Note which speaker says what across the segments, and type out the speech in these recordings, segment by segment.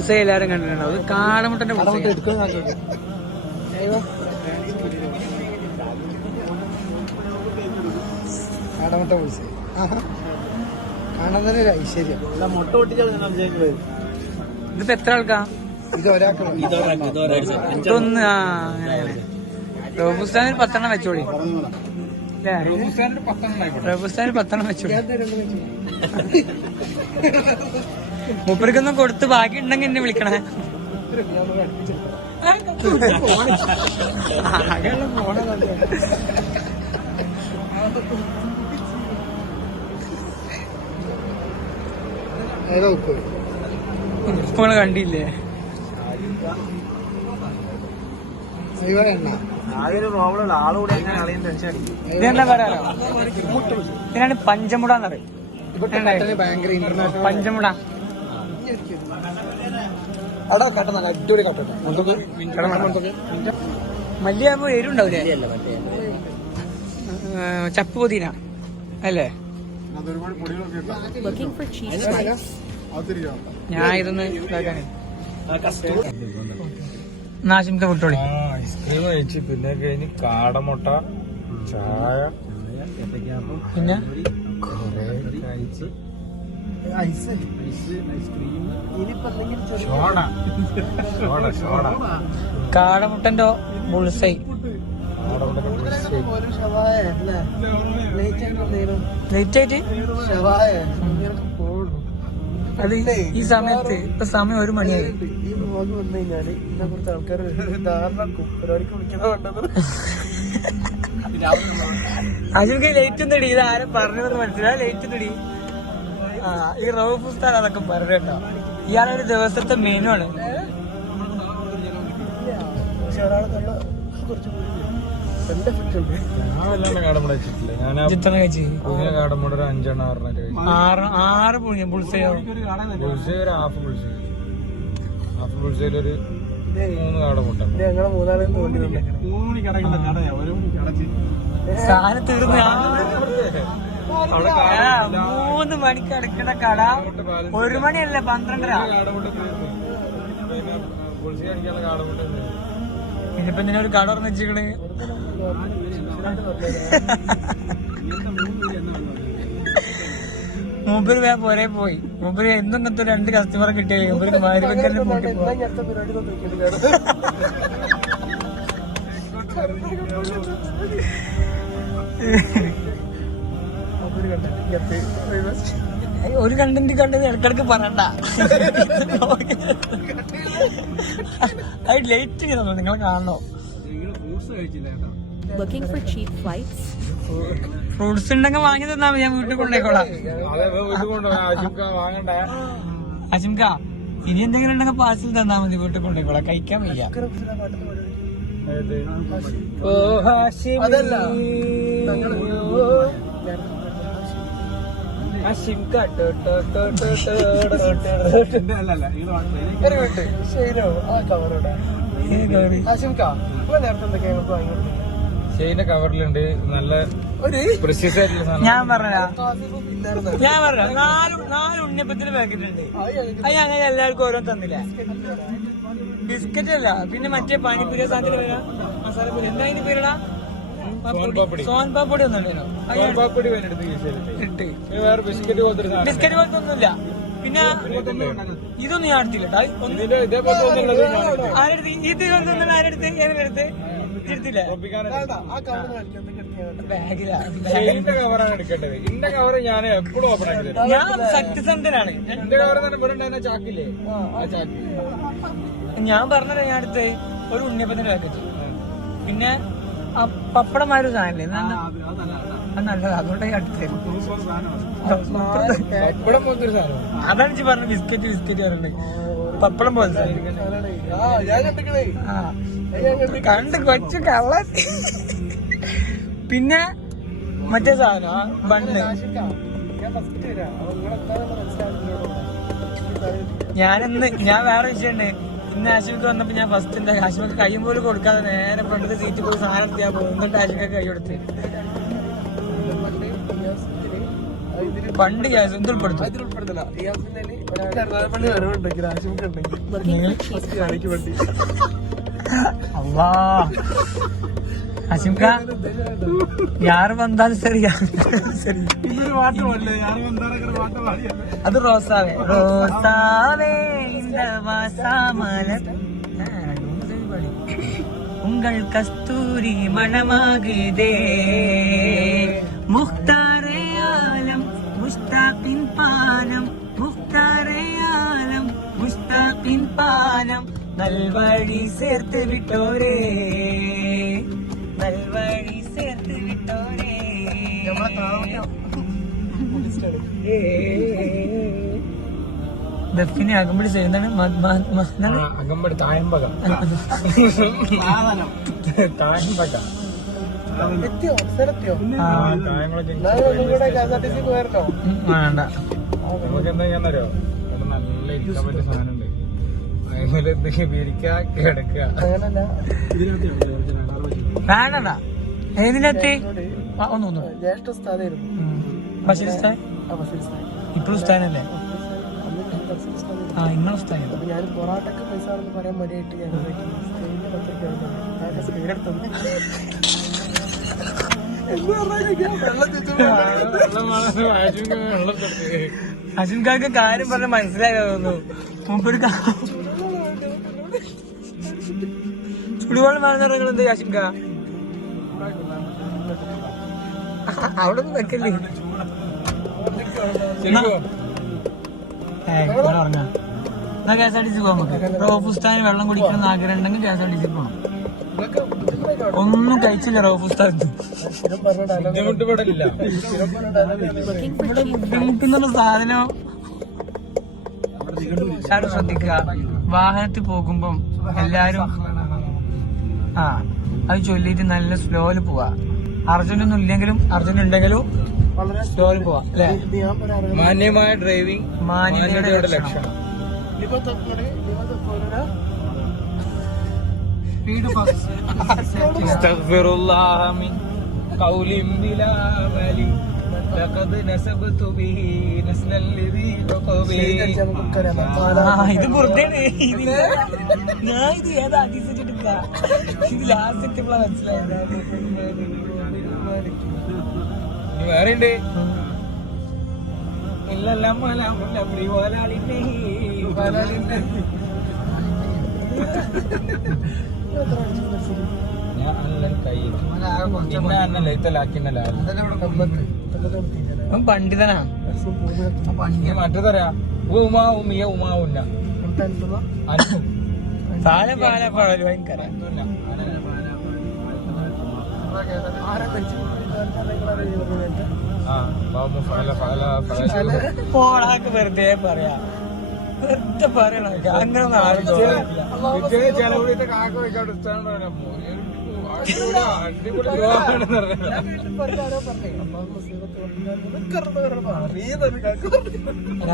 Speaker 1: കോഴിമുട്ടന്റെ എല്ലാരും കണ്ടിട്ടുണ്ടാവും കാടമുട്ടന്റെ
Speaker 2: കാടമട്ട ഒരു ഐശ്വര്യം.
Speaker 3: മുട്ട
Speaker 1: ഇതിപ്പോ എത്ര ആൾക്കാ?
Speaker 2: ഇത്
Speaker 1: ഇതൊന്ന് ആ അങ്ങനെ അങ്ങനെ. റോബുസ്ഥാനിൽ പത്തെണ്ണം വെച്ചോളി അല്ലേ? റോബുസ്ഥാനിൽ പത്തെണ്ണം വെച്ചോളി മൂപ്പർക്കൊന്നും കൊടുത്ത് ബാക്കി ഉണ്ടെങ്കിൽ എന്നെ വിളിക്കണേ. ഫോണ് കണ്ടില്ലേ? ഇതെന്താ പറയാ ഇതിനാണ് പഞ്ചമുട എന്ന് പറയും
Speaker 2: ഇവിടുത്തെ കട്ടന് ഭയങ്കര
Speaker 1: പഞ്ചമുട.
Speaker 2: അവിടെ കട്ട നല്ല അടിപൊളി കട്ടട്ടെ എന്തൊക്കെ
Speaker 1: മല്ലിയാകുമ്പോ എരുണ്ടാവില്ലേ ചപ്പ് പുതിന. അല്ലേ? ഞാൻ ഇതൊന്ന് ഇതാക്കാനേ. നാശിമത്തെ വിട്ടോളി
Speaker 3: ഐസ്ക്രീം കഴിച്ച് പിന്നെ കഴിഞ്ഞ് കാടമുട്ട ചായ
Speaker 1: പിന്നെ
Speaker 3: കൊറേ കഴിച്ച്
Speaker 2: ഐസ്.
Speaker 1: കാടമുട്ടന്റെ ബുൾസൈ അത് ഈ സമയത്ത് ഇപ്പൊ സമയം ഒരു മണിയായി.
Speaker 2: ഈ വ്ളോഗ് വന്നു കഴിഞ്ഞാൽ ഇതിനെ കുറിച്ച് ആൾക്കാർ ധാരണക്കും പരിപാടിക്ക് വിളിക്കണമുണ്ടെന്ന്
Speaker 1: അതിനൊക്കെ ലേറ്റ് ഒന്നിടി. ഇത് ആരും പറഞ്ഞതെന്ന് മനസ്സിലാ ലേറ്റ് ഒന്നടി. ആ ഈ റൗഫ് പുസ്തകം അതൊക്കെ പറഞ്ഞു കേട്ടോ. ഇയാളൊരു ദിവസത്തെ മെനു ആണ്.
Speaker 3: ഒരു
Speaker 1: ആറ്
Speaker 3: ഒരു ഹാഫ് ഹാഫ് ഒരു മൂന്ന് കാടമുട്ട
Speaker 2: ഇത് ഞങ്ങളെ മൂന്നാളെയും തോണ്ടി
Speaker 1: സാധനം തീർന്നു. മൂന്ന് മണിക്ക് അടക്കണ കട. ഒരു മണിയല്ല പന്ത്രണ്ടര. ഇനിയിപ്പോ എന്തിനാ ഒരു കട തുറന്ന് വെച്ചിക്കണ് മൂപ്പര് വേ പോരെ പോയി. മൂപ്പര് എന്നും ഇങ്ങനത്തെ രണ്ട് കസ്റ്റമർ കിട്ടിയ? മൂപ്പര് മാരിവെക്കലിന് പൂട്ടി
Speaker 2: നോക്കിയിട്ട്
Speaker 1: ഒരു കണ്ടന്റ് കണ്ടത് ഇടക്കിടക്ക് പറയണ്ട. അത് ലേറ്റ് ചെയ്തോ നിങ്ങൾ കാണണോ?
Speaker 4: Looking for cheap flights?
Speaker 1: Fruits ഉണ്ടെങ്കിൽ വാങ്ങി തന്നാ മതി. ഞാൻ വീട്ടിൽ കൊണ്ടേക്കോളാം അജിംക ഇനി എന്തെങ്കിലും ഉണ്ടെങ്കിൽ പാർസൽ തന്നാ മതി. വീട്ടിൽ കൊണ്ടേക്കോളാം കഴിക്കാൻ വയ്യ? ഓ ഹാഷിമി.
Speaker 2: അതല്ല. ആ
Speaker 3: ഷെയിന്റെ കവറിലുണ്ട് നല്ല പ്രഷ്യസ് ആയിട്ടുള്ള
Speaker 1: ഞാൻ പറഞ്ഞ ഞാൻ പറഞ്ഞ നാല് നാല് ഉണ്ണിയപ്പത്തിന് പാക്കറ്റ് ഉണ്ട് അത് ഞങ്ങൾ എല്ലാവർക്കും ഓരോ തന്നില്ല ബിസ്ക്കറ്റ് അല്ല പിന്നെ മറ്റേ പാനിപ്പൂരി സാധനം വരാം മസാല പൂരി എന്താ അതിന്റെ പേരടാ
Speaker 3: സോൻപാപ്പടി.
Speaker 1: ഒന്നുണ്ടല്ലോ
Speaker 3: സോൻപാപ്പടി
Speaker 1: ഇട്ട്
Speaker 3: വേറെ ബിസ്ക്കറ്റ് പോലത്തെ
Speaker 1: ബിസ്ക്കറ്റ് ഒന്നുമില്ല. പിന്നെ ഇതൊന്നും ഞാൻ എടുത്തില്ല ആരെടുത്ത്? ഇത് ആരെടുത്ത്? ഏതെടുത്ത്
Speaker 3: കവറാണ് എടുക്കേണ്ടത്. ഇന്റെ കവർ ഞാൻ എപ്പോഴും ഓപ്പൺ ആക്കി
Speaker 1: ഞാൻ സത്യസന്ധനാണ്.
Speaker 3: എന്റെ കവർ തന്നെ ഇവിടെ ഉണ്ടായിരുന്ന ചാക്കില്ലേ? ആ ചാക്ക്.
Speaker 1: ഞാൻ പറഞ്ഞത് ഞാൻ അടുത്ത് ഒരു ഉണ്ണിയപ്പത്തിന്റെ പാക്കറ്റ് പിന്നെ ആ സാധനം നല്ലതാ അതുകൊണ്ട് ഞാൻ അടുത്ത്
Speaker 3: ഇവിടെ പോലത്തെ ഒരു സാധനം
Speaker 1: അതാണ് പറഞ്ഞ ബിസ്ക്കറ്റ് ബിസ്ക്കറ്റ് പറഞ്ഞത് പപ്പടം പോലെ കണ്ട് കൊച്ചു കള്ള പിന്നെ മറ്റേ സാധനം ബണ്ണ്. ഞാനിന്ന് ഞാൻ വേറെ വിഷയമുണ്ട്. ഇന്ന് ആശുപത്രി വന്നപ്പോ ഞാൻ ഫസ്റ്റ് എന്താ ആശുപത്രി കയ്യും പോലും കൊടുക്കാതെ നേരെ ഫ്രണ്ട് സീറ്റ് പോയി സാധനം എത്തിയാ പോകും. എന്നിട്ട് ആശുപത്രി കൈ കൊടുത്ത്. പണ്ട് ഗ്യാസ് എന്ത് ഉൾപ്പെടുത്തും. അത് റോസാവേ. റോസാവേ. இந்த வாசாமலர் ஆ, ரெண்டு மூணு சரி பாடி. உங்கள் கஸ்தூரி மணமாகுதே முக்தாரே ஆலம் முஸ்தாக்கின் பாலம் முக்தாரே ஆலம் முஸ்தாக்கின் பாலம் நல்வழி சேர்த்து விட்டோரே நல்வழி சேர்த்து விட்டோரே ദഫിനെ അകമ്പടി എന്താണ്?
Speaker 3: അകമ്പടി തായമ്പക. തായമ്പക.
Speaker 1: വേണ്ട.
Speaker 3: നമുക്ക് എന്താ ചെയ്യാന്നറിയോ നല്ല ഇരിക്കാൻ പറ്റിയ കിടക്കുക
Speaker 1: വേണ്ട ഒന്ന് ഒന്ന്. ബഷീർ
Speaker 2: സ്ഥാൻ
Speaker 1: ഇപ്പോഴും
Speaker 2: സ്ഥാനായിരുന്നു
Speaker 1: ആ
Speaker 2: ഞാൻ പൊറാട്ടക്ക് പൈസ ആണെന്ന് പറയാൻ മടിയായിട്ട് ഞാൻ സ്ക്രീൻ
Speaker 1: അസിൻകാർക്ക് കാര്യം പറഞ്ഞ മനസ്സിലായോ തോന്നുന്നു? മുമ്പൊരു ചുടുവെള്ളം വേണമെന്ന് എന്ത് അശ്വിൻക അവിടെ നിന്ന് ഇവിടെ ഉറങ്ങാം. വെള്ളം കുടിക്കണം ആഗ്രഹം ഉണ്ടെങ്കിൽ K S R T C പോകണം ഒന്നും കഴിച്ചില്ല
Speaker 4: Looking
Speaker 1: ഇവിടെ സാധനം ശ്രദ്ധിക്കുക. വാഹനത്തിൽ പോകുമ്പം എല്ലാരും ആ അത് ചൊല്ലിയിട്ട് നല്ല സ്ലോയിൽ പോവാ. അർജുനൊന്നും ഇല്ലെങ്കിലും അർജുൻ ഉണ്ടെങ്കിലും
Speaker 2: വളരെ
Speaker 1: സ്റ്റോറിൽ പോവാം
Speaker 3: മാന്യമായ ഡ്രൈവിംഗ്
Speaker 1: മാന്യതയുടെ ലക്ഷണം.
Speaker 2: ഇപ്പൊ തങ്ങളുടെ ദിവസം പോലുള്ള സ്പീഡ്
Speaker 1: ഇത് പൊട്ടേണ് ഇത് ഞാൻ ഇത് ഏതാ അടിച്ചിട്ടെടുക്ക ഇത്? ലാസ്റ്റ് എത്തിയപ്പോഴാണ് മനസ്സിലായത്.
Speaker 3: വേറെ ഉണ്ട്
Speaker 1: പണ്ഡിതനാ.
Speaker 3: മറ്റേതറിയാ ഉമാ ഉമിയ ഉമാ ഉന്ന അന്നു
Speaker 1: പാല പാടൽ ഭയങ്കര.
Speaker 3: ആ ബാബു
Speaker 1: പോളാക്ക് വെറുതെ പറയാ. വെറുതെ പറയണ. അങ്ങനെ ഒന്നും ആരും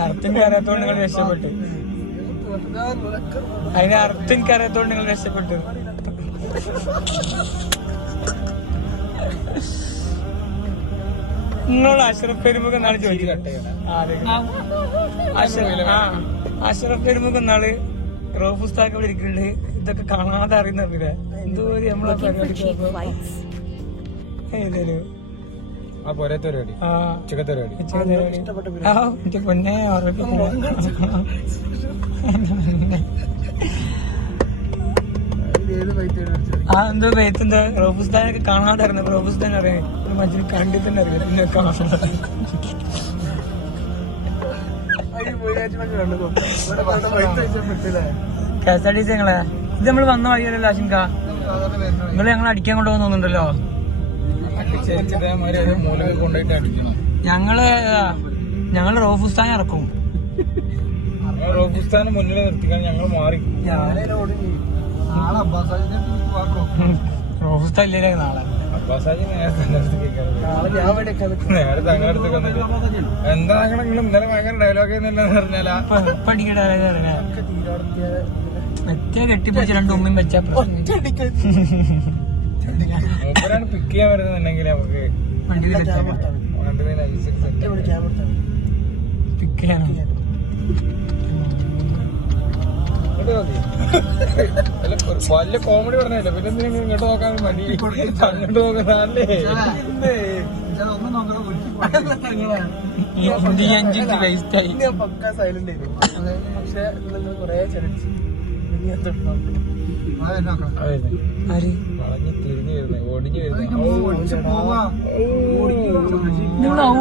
Speaker 1: അർത്ഥം അറിയാത്തോണ്ട് നിങ്ങൾ രക്ഷപ്പെട്ടു. അതിന് അർത്ഥം എനിക്ക് അറിയാത്തോണ്ട് നിങ്ങൾ രക്ഷപ്പെട്ടു. നിങ്ങളോട് അഷ്റഫ് പെരുമുഖ എന്നാണ് ചോദിച്ചു അഷറഫ് പെരുമുഖ റോഫ് ഉസ്താക്ക് ഇവിടെ ഇരിക്കുന്നുണ്ട്. ഇതൊക്കെ കാണാതെ അറിയുന്നില്ല എന്തോ ഒരു നമ്മളെ പരിപാടി.
Speaker 4: flights?
Speaker 1: ഏതൊരു എന്തോ ബേത്തിന്റെ റോബുസ്ഥാനൊക്കെ കാണാതെ അറിയുന്നത് റോബുസ്ഥാൻ അറിയാം. ഒരു മനുഷ്യന് കണ്ടിട്ട് തന്നെ അറിയാം. പിന്നെ കാണാതെ K S R T C ഞങ്ങളെ ഇത് നമ്മൾ വന്ന വഴിയല്ലോ ആശങ്ക നിങ്ങൾ ഞങ്ങൾ അടിക്കാൻ
Speaker 3: കൊണ്ടുപോകുന്നുണ്ടല്ലോ
Speaker 1: ഞങ്ങൾ ഞങ്ങൾ റോഫുസ്ഥാൻ ഇറക്കും.
Speaker 3: റോബുസ്ഥാന് മുന്നിൽ നിർത്തിക്കാൻ ഞങ്ങൾ മാറി.
Speaker 1: റോഫുസ്ഥാൻ ഇല്ലേ നാളെ.
Speaker 3: എന്താ നിങ്ങൾ ഇന്നലെ ഭയങ്കര ഡയലോഗ്
Speaker 1: മറ്റേ കെട്ടിപ്പിടിച്ച് രണ്ട് ഉമ്മയും വെച്ചാ
Speaker 3: മൂപ്പരാണ് പിക്ക് ചെയ്യാൻ വരുന്നുണ്ടെങ്കിൽ നമുക്ക്
Speaker 2: ക്യാമറ
Speaker 1: പിക്കയാണോ
Speaker 3: വലിയ കോമഡി പറഞ്ഞില്ല പിന്നെ എന്തിനാ ഇങ്ങ് ഇങ്ങോട്ട് നോക്കാൻ മടി? അങ്ങോട്ട് നോക്കാനല്ലേ
Speaker 2: പക്ക സൈലന്റ് ആയിരുന്നു പക്ഷെ കൊറേ
Speaker 1: നിങ്ങൾ ഔ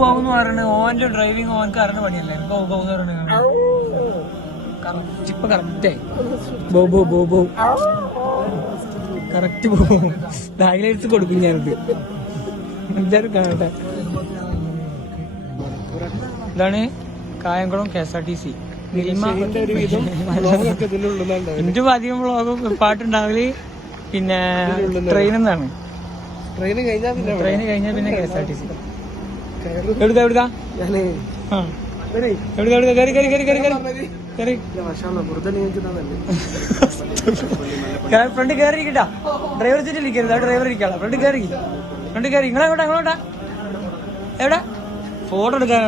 Speaker 1: ഓന്റെ ഡ്രൈവിംഗ് ഓൻക്ക് അറിഞ്ഞ പണിയല്ലേ? എനിക്ക് ഔ. ഇപ്പൊ കറക്റ്റായി ബോ ബോ ബോ ബോ. കറക്റ്റ് ബോ. ഡയലൈറ്റ്സ് കൊടുക്കും ഞാൻ എല്ലാവരും കാണട്ടെ. ഇതാണ് Kayamkulam K S
Speaker 2: R T C.
Speaker 1: എന്റെ അധികം വ്ളോഗ് പാട്ടുണ്ടാവൽ പിന്നെ ട്രെയിനിൽ നിന്നാണ്
Speaker 2: ട്രെയിൻ കഴിഞ്ഞാൽ പിന്നെ
Speaker 1: ട്രെയിൻ കഴിഞ്ഞാൽ പിന്നെ K S R T C.
Speaker 2: എവിടുത്തെ
Speaker 1: എവിടുത്തെ എവിടുത്തെ എവിടുത്തെ കയറി കയറി കയറി കയറി ഫ്രണ്ട് കയറി ഇരിക്കട്ടാ ഡ്രൈവർ സീറ്റിൽ ഇരിക്കരുത്. അവിടെ ഡ്രൈവർ ഇരിക്കാളാ. ഫ്രണ്ട് കയറി. ഫ്രണ്ട് കയറി. നിങ്ങളെങ്ങോട്ടാ എങ്ങോട്ടാ? എവിടെ? ഫോട്ടോ എടുക്കാൻ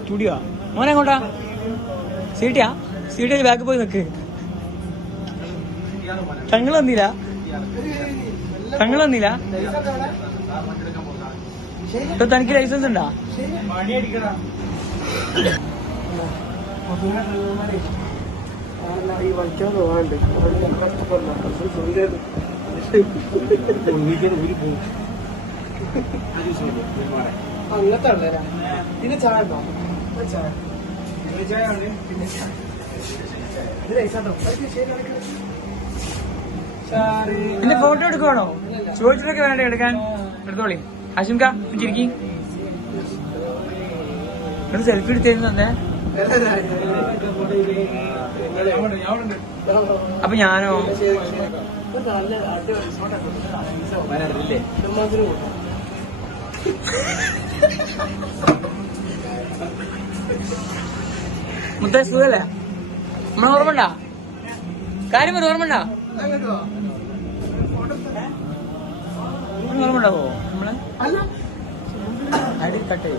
Speaker 1: സ്റ്റുഡിയോ മോനെ എങ്ങോട്ടാ? സീറ്റിയാ സീറ്റിൽ ബാക്ക് പോയി നിക്ക്. തങ്ങൾ വന്നില്ല. തങ്ങൾ വന്നില്ല. ഇപ്പൊ തനിക്ക് ലൈസൻസ് ഉണ്ടാ?
Speaker 2: പിന്നെ ചായ ചായ. ചാറ്.
Speaker 1: എന്റെ ഫോട്ടോ എടുക്കുവാണോ ചോദിച്ചിട്ടൊക്കെ വേണ്ട എടുക്കാൻ എടുത്തോളി ആശുങ്ക ചിരിക്കി സെൽഫി എടുത്തിരുന്നു തന്നെ അപ്പൊ ഞാനോ. മുത്തേ സുഖല്ലേ? നമ്മളെ ഓർമ്മണ്ട കാര്യം പറ ഓർമ്മണ്ട ഓർമ്മണ്ടാവോ നമ്മൾ? അടി കട്ട്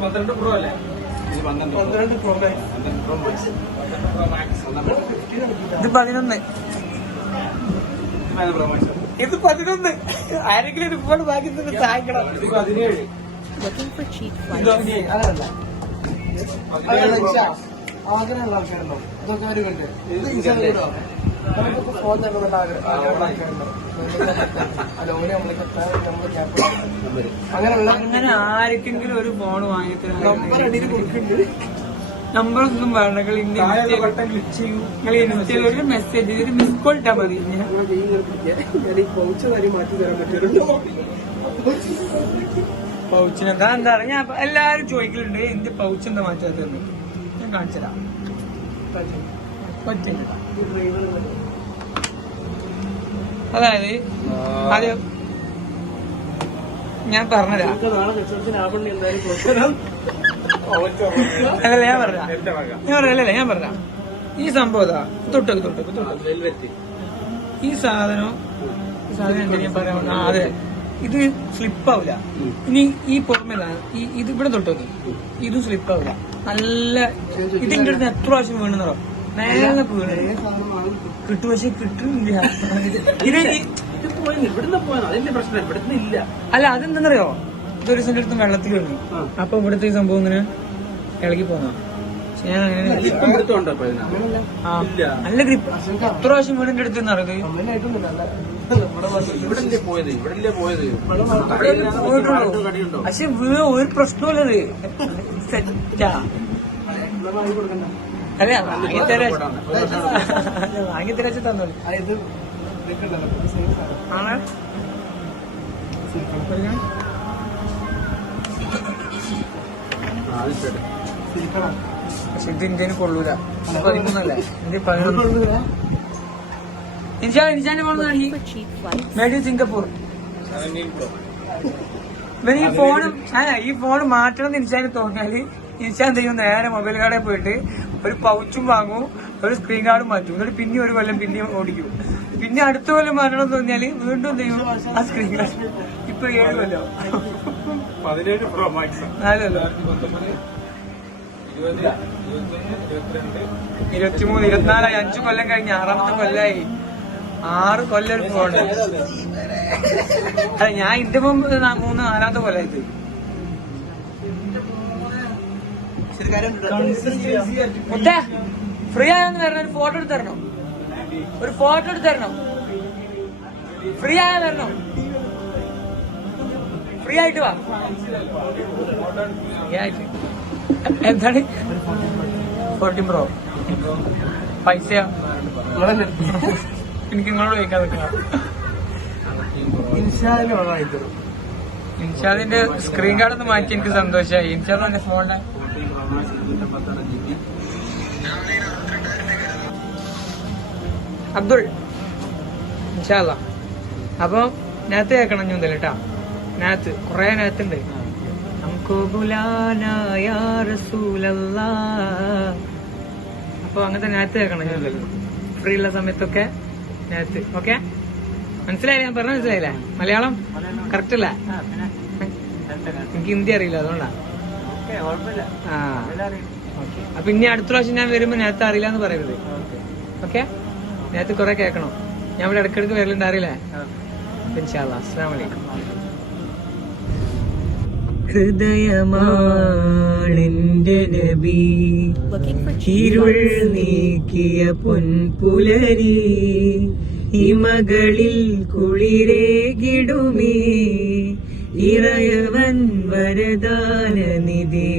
Speaker 3: പന്ത്രണ്ട് പ്രോ അല്ലേ?
Speaker 2: പന്ത്രണ്ട്.
Speaker 1: ഇത് പതിനൊന്ന്. ഇത് പതിനൊന്ന്. ആരെങ്കിലും ഒരുപാട് ബാക്കി സഹായിക്കണം.
Speaker 3: പതിനേഴ്.
Speaker 2: ആഗ്രഹമുള്ള ആൾക്കാരുണ്ടോ? ഇതൊക്കെ അവർ കണ്ടേ. ഇത് ഇൻഷാ അങ്ങനെയുള്ള
Speaker 1: അങ്ങനെ ആർക്കെങ്കിലും ഒരു ഫോൺ വാങ്ങി
Speaker 2: നമ്പർ അടിയിൽ കൊടുക്കുന്നുണ്ട്.
Speaker 1: നമ്പർ ഒന്നും നിങ്ങൾ ഇൻസ്റ്റയിൽ- ഇൻസ്റ്റയിൽ ഒരു മെസ്സേജ് ഒരു മിസ് കോൾ ഇട്ടാ മതി. പൗച്ചിന് എന്താ എന്താ പറയാ ഞാൻ എല്ലാരും ചോദിക്കലുണ്ട് എന്റെ പൗച്ച് എന്താ മാറ്റാത്തതെന്ന് ഞാൻ കാണിച്ചതാ പറ്റില്ല അതായത് ആദ്യം ഞാൻ പറഞ്ഞതാ. ഞാൻ പറഞ്ഞ ഞാൻ പറഞ്ഞല്ല ഞാൻ പറഞ്ഞ ഈ സംഭവം ഇതാ. തൊട്ടക്ക് തൊട്ടക്ക് തൊട്ടക്ക്
Speaker 3: വെൽവെറ്റ്.
Speaker 1: ഈ സാധനം ഈ സാധനം എന്താ ഞാൻ പറയാൻ വന്നത്? അതെ. ഇത് സ്ലിപ്പ് ആവില്ല ഇനി ഈ പുറമേ ഇതാ, ഈ ഇത് ഇവിടെ തൊട്ടു ഇതും സ്ലിപ്പ് ആവില്ല നല്ല ഇതിന്റെ അടുത്ത് എത്ര പ്രാവശ്യം വീണെന്നോ നേരെ വീണ് കിട്ടു. പക്ഷെ കിട്ടുന്നില്ല. ഇത്
Speaker 2: ഇവിടുന്ന് പോയാൽ അതിന്റെ പ്രശ്നം ഇവിടുന്ന് ഇല്ല.
Speaker 1: അല്ല അതെന്താന്നറിയോ? ഇതൊരു ദിവസം അടുത്ത് വെള്ളത്തിൽ വീണു അപ്പൊ ഇവിടുത്തെ ഈ സംഭവം ഇങ്ങനെ ഇളകി പോന്നോ. ഞാൻ അങ്ങനെ നല്ല ഗ്രിപ്പ്. എത്ര പ്രാവശ്യം വീടിന്റെ അടുത്ത്
Speaker 3: കടിയുണ്ടോ?
Speaker 1: പക്ഷെ വീ ഒരു പ്രശ്നമില്ലത് സെറ്റാ. അല്ല തന്നോളി
Speaker 2: ഇത് ആണ്.
Speaker 1: പക്ഷെ ഇന്ത്യന് കൊള്ളൂല. പതിമൂന്നല്ലേ ഇന്ത്യ? മേഡ് ഇൻ സിംഗപ്പൂർ ഈ ഫോൺ ഈ ഫോൺ മാറ്റണം എന്ന് ഇൻഷാന് തോന്നിയാൽ ഇൻഷാൻ ചെയ്യും നേരെ മൊബൈൽ കടയിൽ പോയിട്ട് ഒരു പൗച്ചും വാങ്ങും ഒരു സ്ക്രീൻ കാർഡും മാറ്റും. എന്നിട്ട് പിന്നെ ഒരു കൊല്ലം പിന്നെ ഓടിക്കും. പിന്നെ അടുത്ത കൊല്ലം മാറ്റണം എന്ന് പറഞ്ഞാൽ വീണ്ടും ചെയ്യും? ആ സ്ക്രീൻ കാർഡ് ഇപ്പൊ ഏഴ് കൊല്ലം. നാലല്ലോ ഇരുപത്തിമൂന്ന് ഇരുപത്തിനാലായി അഞ്ചു കൊല്ലം കഴിഞ്ഞ് ആറാമത്തെ കൊല്ലായി. ആറ് കൊല്ലം ഒരു ഫോണ് അല്ല ഞാൻ ഇന്റെ മുമ്പ് മൂന്ന് നാലാമത്തെ കൊല്ലായത് മുത്തേ ഫ്രീ ആയൊന്ന് വരണം ഒരു ഫോട്ടോ എടുത്ത് തരണം ഒരു ഫോട്ടോ എടുത്ത് തരണം ഫ്രീ ആയ വരണം ഫ്രീ ആയിട്ട് വാ. എന്താണ്? ഫോർട്ടീൻ പ്രോ പൈസയോ? എനിക്ക് നിങ്ങളോട് ചോദിക്കാൻ നിൽക്കണം. ഇൻഷാദിന്റെ സ്ക്രീൻ കാർഡ് ഒന്ന് മാറ്റി എനിക്ക് സന്തോഷമായി ഇൻഷാദ് എന്റെ ഫോണിന്റെ അബ്ദുൾ ഇൻഷാല്ല അപ്പൊ നാത്ത് കേൾക്കണം ഞാൻ കേട്ടാ നാത്ത് കൊറേ നമുക്ക് ബുലാനായ റസൂലല്ലാ. അപ്പൊ അങ്ങനത്തെ നേരത്തെ കേൾക്കണം ഞാൻ ഫ്രീ ഉള്ള സമയത്തൊക്കെ നാത്ത് ഓക്കെ? മനസ്സിലായില്ലേ? ഞാൻ പറഞ്ഞ മനസ്സിലായില്ലേ? മലയാളം? കറക്റ്റ് അല്ലേ? എനിക്ക് ഹിന്ദി അറിയില്ല അതുകൊണ്ടാ. ആ. അപ്പൊ ഇനി അടുത്ത പ്രാവശ്യം ഞാൻ വരുമ്പോ നേരത്തെ അറിയില്ല എന്ന് പറയരുത് ഓക്കെ. നേരത്തെ കുറെ കേൾക്കണം. ഞാൻ ഇവിടെ ഇടക്കിടക്ക് വരലുണ്ട് അറിയില്ലേ? ഇൻഷാല്ലാ അസ്സാം വലൈക്കും ഹൃദയമാണെന്റെ നബി ഇരുൾ? നീക്കിയ പൊൻപുലരി ഹിമകളിൽ കുളിരേകിടുമേ ഇറയവൻ വരദാന നിധി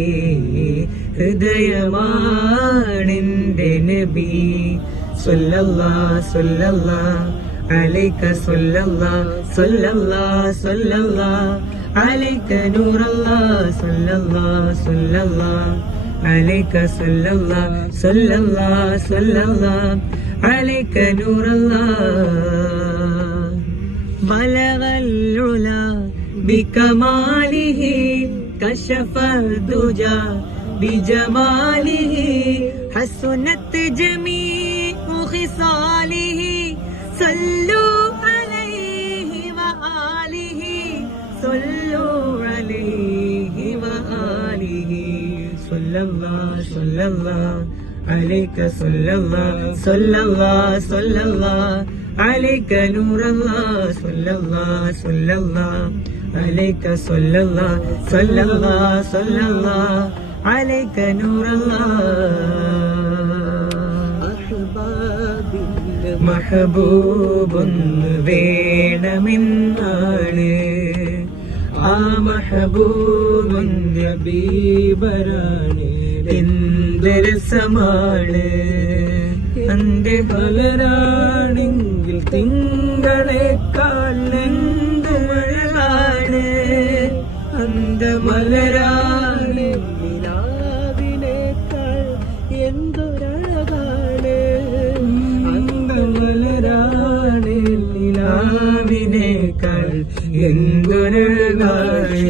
Speaker 1: ഹൃദയമാണെന്റെ നബി സൊല്ലല്ലാ സൊല്ലല്ലാ അലൈക സൊല്ലല്ലാ സൊല്ലല്ലാ സൊല്ലല്ലാ അലൈക നൂറല്ലാ സൊല്ലല്ലാ സൊല്ലല്ലാ عليك صلى الله صلى الله صلى الله عليك نور الله بلغ العلا بكماله كشف الدجى بجماله حسنت جميع خصاله صلوا عليه وآله صلوا عليه وآله صلى الله صلى الله عليك صلى الله صلى الله صلى الله عليك نور الله صلى الله صلى الله عليك صلى الله صلى الله صلى الله عليك نور الله മഹബൂബൊന്ന് വേണമെന്നാണ് ആ മഹബൂബൊന്ന് ബീബരാണ് എന്ത് രസമാണ് അന്റെ മലരാണെങ്കിൽ തിങ്കളെക്കാൾ എന്ത് മലരാനെ അന്ത മലരാനെ നിലാവിനേക്കാൾ എന്തൊരഴകാണ്? അന്ത മലരാനെ നിലാവിനേക്കാൾ എന്തൊരഴകാണ്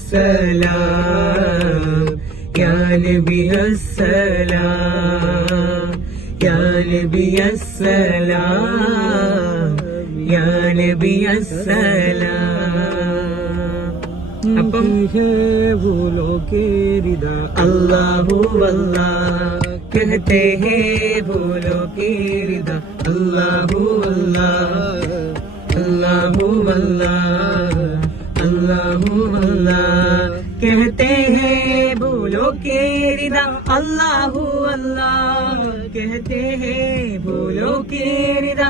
Speaker 1: സലാം സലാം സലാം നബി അപ്പം അല്ലാഹു അല്ലാ कहते हैं बोलो की रिदा अल्लाहू अल्लाह अल्लाहू अल्लाह अल्लाहू अल्लाह कहते हैं बोलो के रिदा अल्लाहू अल्लाह कहते हैं बोलो के रिदा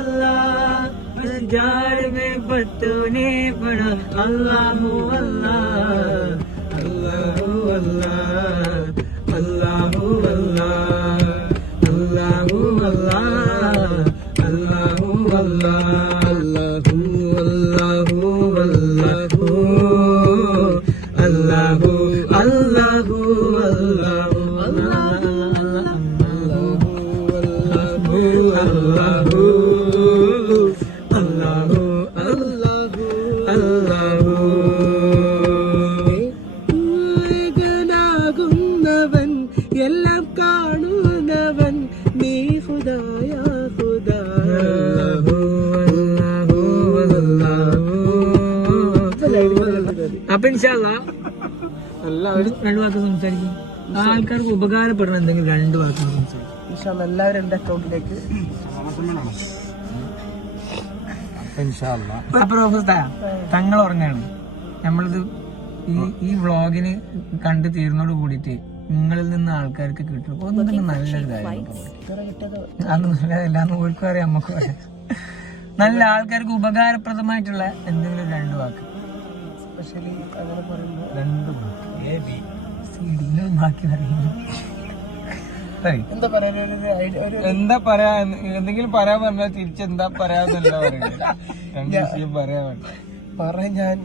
Speaker 1: अल्लाह अल्लाह जार में बच्चों ने पढ़ा अल्लाह अल्लाह अल्लाह अल्लाह രണ്ട് വാക്ക് സംസാരിക്കും. ആൾക്കാർക്ക് ഉപകാരപ്പെടണം എന്തെങ്കിലും രണ്ട് വാക്ക് സംസാരിക്കും.
Speaker 2: എല്ലാവരും എന്റെ അക്കൗണ്ടിലേക്ക്.
Speaker 1: തങ്ങൾ ഉറങ്ങാണ്. നമ്മളിത് ഈ ഈ വ്ളോഗിന് കണ്ടു തീർന്നോട് കൂടിയിട്ട് നിങ്ങളിൽ നിന്ന് ആൾക്കാർക്ക് കിട്ടും. ഒന്നും നല്ലൊരു കാര്യം നല്ലതല്ലാന്ന് ഓർക്കും അറിയാം നമുക്ക് നല്ല ആൾക്കാർക്ക് ഉപകാരപ്രദമായിട്ടുള്ള എന്തെങ്കിലും രണ്ട് വാക്ക്.
Speaker 2: സ്പെഷ്യലി അങ്ങനെ പറയുമ്പോൾ
Speaker 3: രണ്ട്
Speaker 1: സീഡിങ്ങൾ ബാക്കി പറയുന്നു
Speaker 2: എന്താ പറയാ? ഒരു
Speaker 3: എന്താ പറയാ? എന്തെങ്കിലും പറയാൻ പറഞ്ഞാൽ തിരിച്ചെന്താ പറയാന്നല്ല പറയുന്നത്. രണ്ട് വിഷയം പറയാൻ വേണ്ട.
Speaker 2: ഞാൻ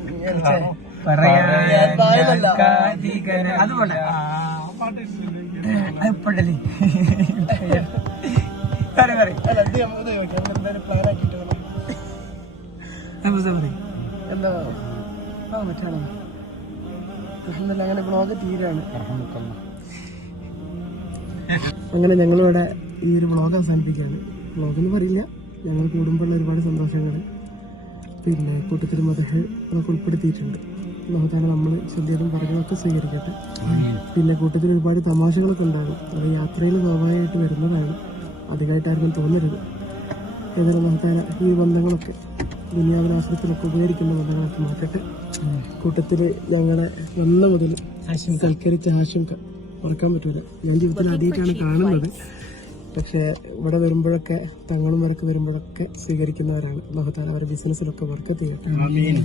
Speaker 1: ഇപ്പോഴല്ലേ പറയും
Speaker 2: ആ മറ്റാണോ? അൽഹംദുലില്ലാ, അങ്ങനെ ബ്ലോഗ് തീരാണ്. അങ്ങനെ ഞങ്ങളിവിടെ ഈ ഒരു വ്ളോഗ് അവസാനിപ്പിക്കുകയാണ്. വ്ളോഗെന്ന് പറയില്ല ഞങ്ങൾ കൂടുമ്പോഴുള്ള ഒരുപാട് സന്തോഷങ്ങൾ പിന്നെ കൂട്ടത്തിൽ മതഹ് അതൊക്കെ ഉൾപ്പെടുത്തിയിട്ടുണ്ട്. നമുക്കാണ് നമ്മൾ ശ്രദ്ധയിലും പറഞ്ഞതൊക്കെ സ്വീകരിക്കട്ടെ. പിന്നെ കൂട്ടത്തിൽ ഒരുപാട് തമാശകളൊക്കെ ഉണ്ടാകും. അത് യാത്രയിൽ സ്വാഭാവികമായിട്ട് വരുന്നതാണ്. അധികമായിട്ട് ആർക്കും തോന്നരുത്. ഏതായാലും നമുക്കാണ് ഈ ബന്ധങ്ങളൊക്കെ ദുനിയാവിനാശ്രത്തിലൊക്കെ ഉപകരിക്കുന്ന ബന്ധങ്ങളൊക്കെ മാറ്റട്ടെ. കൂട്ടത്തിൽ ഞങ്ങളെ വന്ന മുതൽ സൽക്കരിച്ച ആശം മറക്കാൻ പറ്റൂല. ഞാൻ ജീവിതത്തിൽ ആദ്യമായിട്ടാണ് കാണുന്നത്. പക്ഷേ ഇവിടെ വരുമ്പോഴൊക്കെ തങ്ങളും വരക്ക് വരുമ്പോഴൊക്കെ സ്വീകരിക്കുന്നവരാണ്. മഹത്താൻ അവരുടെ ബിസിനസ്സിലൊക്കെ വർക്ക് ചെയ്യട്ടെ. ആമീൻ.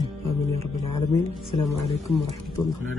Speaker 2: ആലമീൻ. അസ്സലാമു അലൈക്കും വറഹ്മത്തുള്ളാഹി